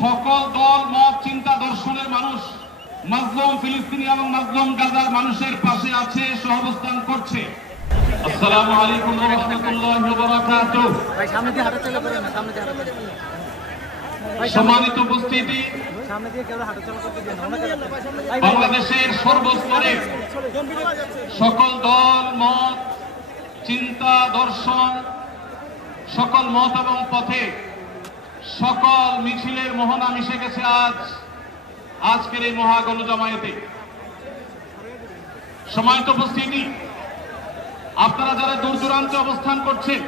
সকল দল মত চিন্তা দর্শনের মানুষ মাজলুম ফিলিস্তিনি এবং মাজলুম গাজার মানুষের পাশে আছে, সহাবস্থান করছে। আসসালামু আলাইকুম ওয়া রাহমাতুল্লাহি ওয়া বারাকাতুহু। ভাই সামনে দিয়ে হাঁটা চলা করেন না, সামনে দিয়ে হাঁটা চলা। সম্মানিত উপস্থিতি, সামনে দিয়ে কেউ হাঁটা চলা করতে দেন না। বাংলাদেশের সর্বস্তরে সকল দল মত চিন্তা দর্শন, সকল মত এবং পথে সকল মিছিলের মোহনা মিশে গেছে আজকের এই মহাগণ জামায়াতে। সম্মানিত উপস্থিতি, আপনারা যারা দূর দূরান্তে অবস্থান করছেন,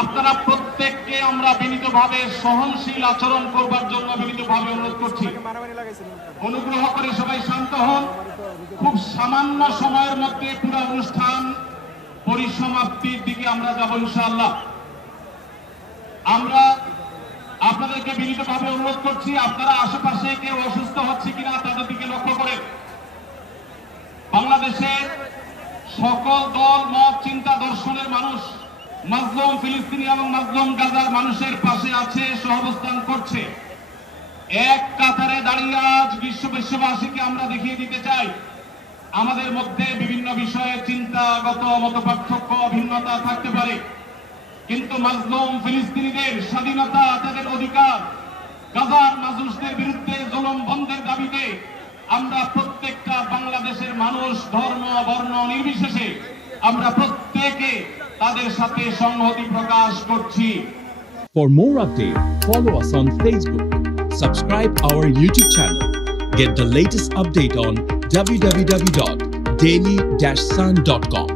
আপনারা প্রত্যেককে আমরা বিনীতভাবে সহনশীল আচরণ করবার জন্য বিনীতভাবে অনুরোধ করছি। অনুগ্রহ করে সবাই শান্ত হন। খুব সামান্য সময়ের মধ্যে পুরো অনুষ্ঠান পরিসমাপ্তির দিকে আমরা যাব ইনশাআল্লাহ। আমরা আপনাদেরকে বিনীতভাবে অনুরোধ করছি, আপনারা আশেপাশে কেউ অসুস্থ হচ্ছে কিনা তাদের দিকে লক্ষ্য করেন। বাংলাদেশে সকল দল মত চিন্তা দর্শনের মানুষ মাজলুম ফিলিস্তিনি এবং মাজলুম গাজার মানুষের পাশে আছে, সহাবস্থান করছে। এক কাতারে দাঁড়িয়ে আজ বিশ্ববাসীকে আমরা দেখিয়ে দিতে চাই, আমাদের মধ্যে বিভিন্ন বিষয়ে চিন্তাগত মতপার্থক্য ভিন্নতা থাকতে পারে, কিন্তু মাজলুম ফিলিস্তিনিদের স্বাধীনতা, তাদের অধিকার, গাজার মানুষদের বিরুদ্ধে জুলুম বন্ধের দাবিতে আমরা প্রত্যেকটা বাংলাদেশের মানুষ ধর্ম বর্ণ নির্বিশেষে আমরা প্রত্যেকে তাদের সাথে সংহতি প্রকাশ করছি। For more updates, follow us on Facebook, subscribe our YouTube channel, get the latest update on www.daily-sun.com.